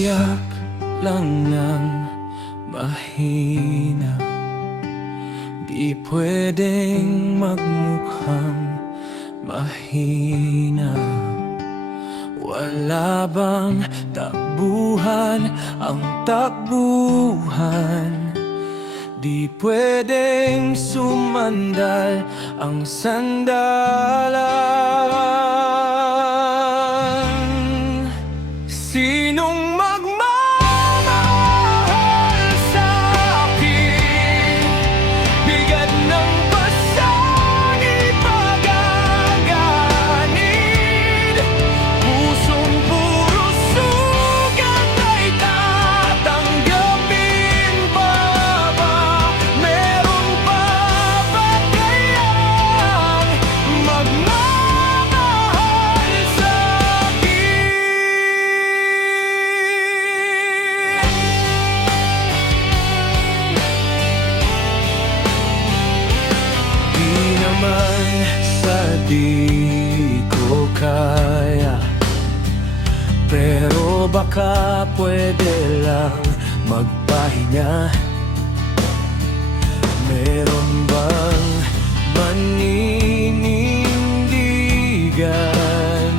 Iiyak lang ng mahina, di pwedeng magmukhang mahina. Wala bang takbuhan ang takbuhan? Di pwedeng sumandal ang sandalan. Sinong magmamahal sa'kin? Bigat ng pasang ipagaganin. Pusong puro sugat ay tatanggapin pa ba? Meron pa ba kayang magmamahal sa'kin? Di naman sa di ko kaya, pero baka pwede lang magpahinga. Meron bang maninindigan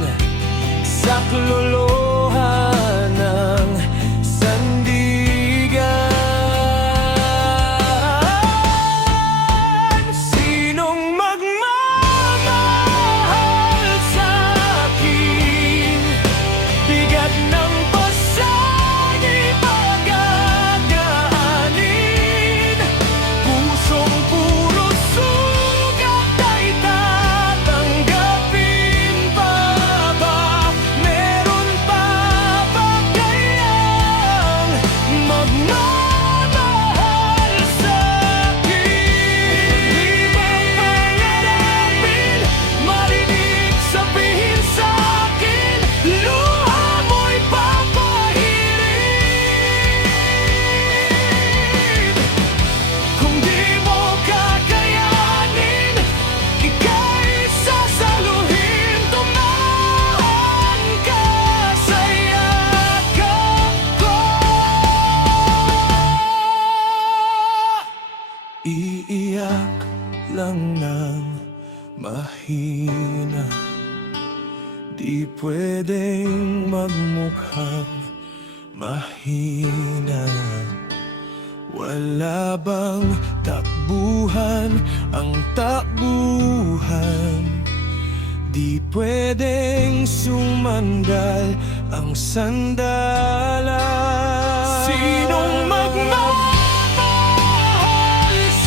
sa klolohan ng sandigan? Sinong magmamahal sa'kin? Bigat ng pasang ipagaganin. Pusong puro sugat ay tatanggapin pa ba? Meron pa ba kayang magmamahal sa'kin? Di ba pangarapin, marinig, sabihin sa'kin, luha mo'y papahirin. Kung di mo kakayanin, ika'y sasaluhin. Tumahan ka sa yakap ko. Iiyak lang ng mahina, di pwedeng magmukhang mahina. Wala bang takbuhan ang takbuhan? Di pwedeng sumandal ang sandalan. Sinong magmamahal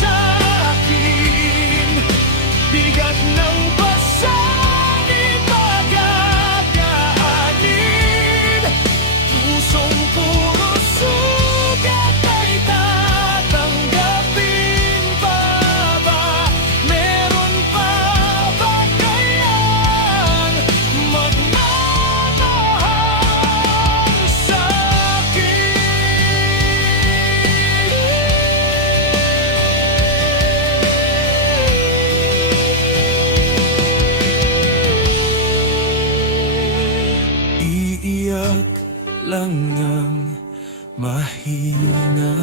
sa'kin? Bigat ng pasang ipagaganin. Pusong puro sugat ay tatanggapin pa ba? Meron pa ba kayang magmamahal sa'kin? Iiyak lang ng mahina.